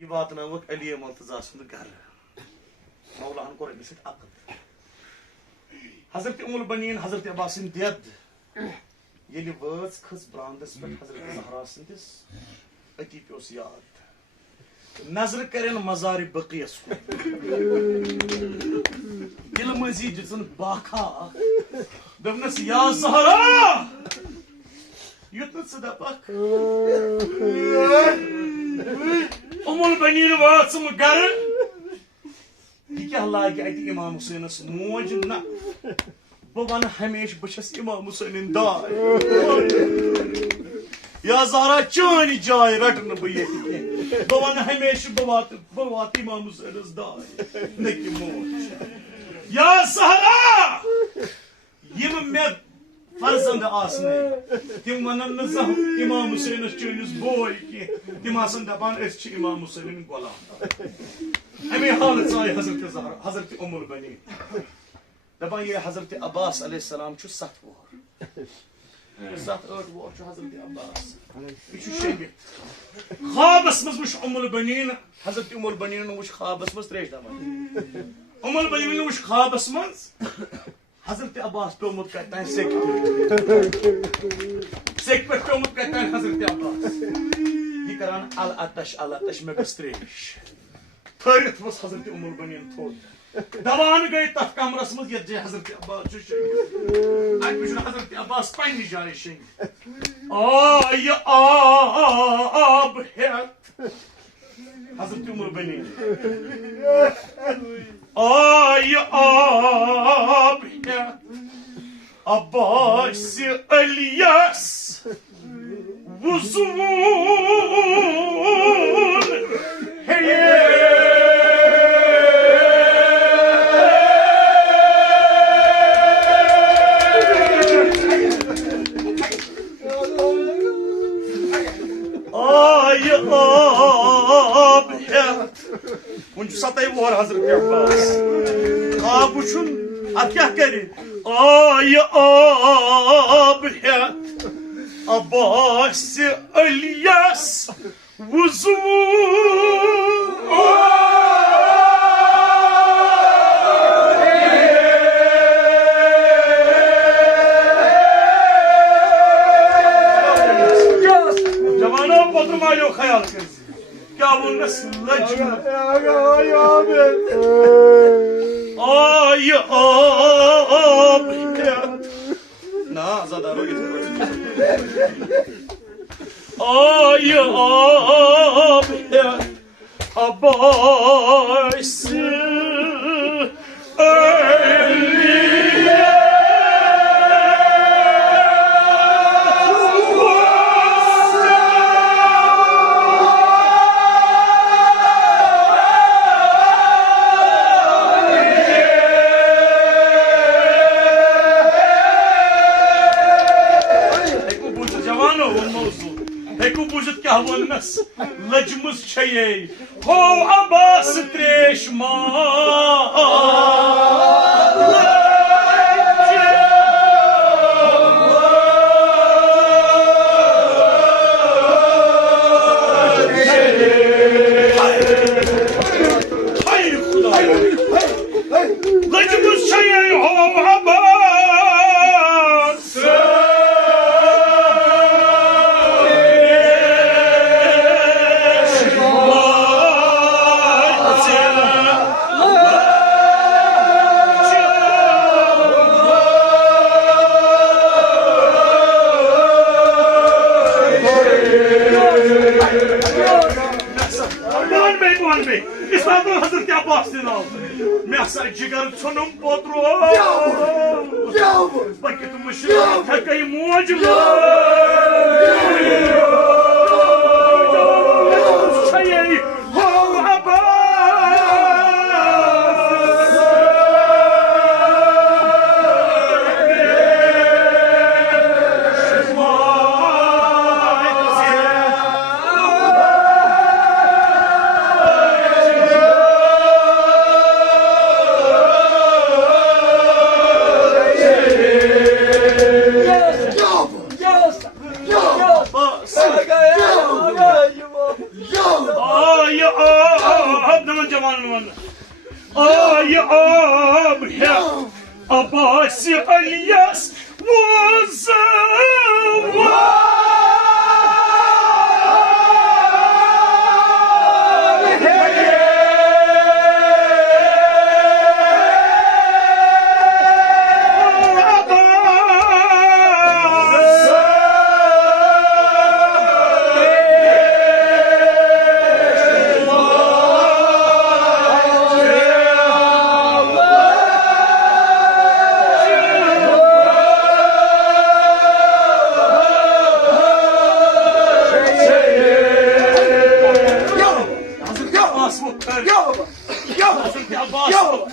ये वातनावक अली मुल्तजा सुंद घर मौलान को अमिस अकल हजरत उमुल बनीन हजरत अब्बास देद ये वज खस ब्रांदस पे हजरत ज़हरा सदिस अति पे याद नजर करें मजार बकियस को दिल मजीद जिसन बाखा दमनस या ज़हरा युत सदपक उमुल बनीन वासम घर यह क्या लागे अति इमाम हुसैनस मोज ना बह वन हमेश बस इमाम हुसैन दाय या ज़हरा चान जाय रट न बह बह वन हमेश बह वात इमाम हुसैनस दाय न कि मोज या ज़हरा यम मे फर्जंद आसने तिम वनन न जह इमाम हुसैनस चनिस बोय कि तिम आसन दपान अस छ इमाम हुसैन गुलाम अमे हालत आय हजरत ज़हरा हजरत उमुल बनीन दपान ये हजरत अब्बास अलैहिस्सलाम छु 7 वोर 7-8 वोर छु हजरत अब्बास यह छु शबीत ख्वाबस मज वुश उमुल बनीन हजरत उमुल बनीन वुश ख्वाबस मज त्रेश दमान उमुल बनीन वुश ख्वाबस मज हजरत अब्बास प्योमुत कहता है सेक पे प्योमुत कहता है हजरत अब्बास ये करान अल अतश में गस्त्रेश थरित वस हजरत उमुल बनीन थोद दवान गई तथ कमरस मज ये हजरत अब्बास छु हजरत अब्बास पन्नी जाय शंग आय आब हेत हजरत उमुल बनीन आय आब अब्बास अलियास वुज़ून है आय आब है वन 7 वोर हजरत अब्बास आप वुन अब क्या करे आय आब है अब्बास अलियास वुज़ून जवानों पत्र मायो ख्याल कर क्या वो नस्ल आय आब ना ज़्यादा रोई आय आब अब्बास क्या वनस लजमुस छये हो अब्बास त्रेश लजमुस छये हो अब्बास हजरत अब्बास मे हसा जिगर छुनुम पोत्रो बल्कि तुम मुशरफ है कहीं मोज zaman zamanı. Ay Abbas İlyas Muzaffar.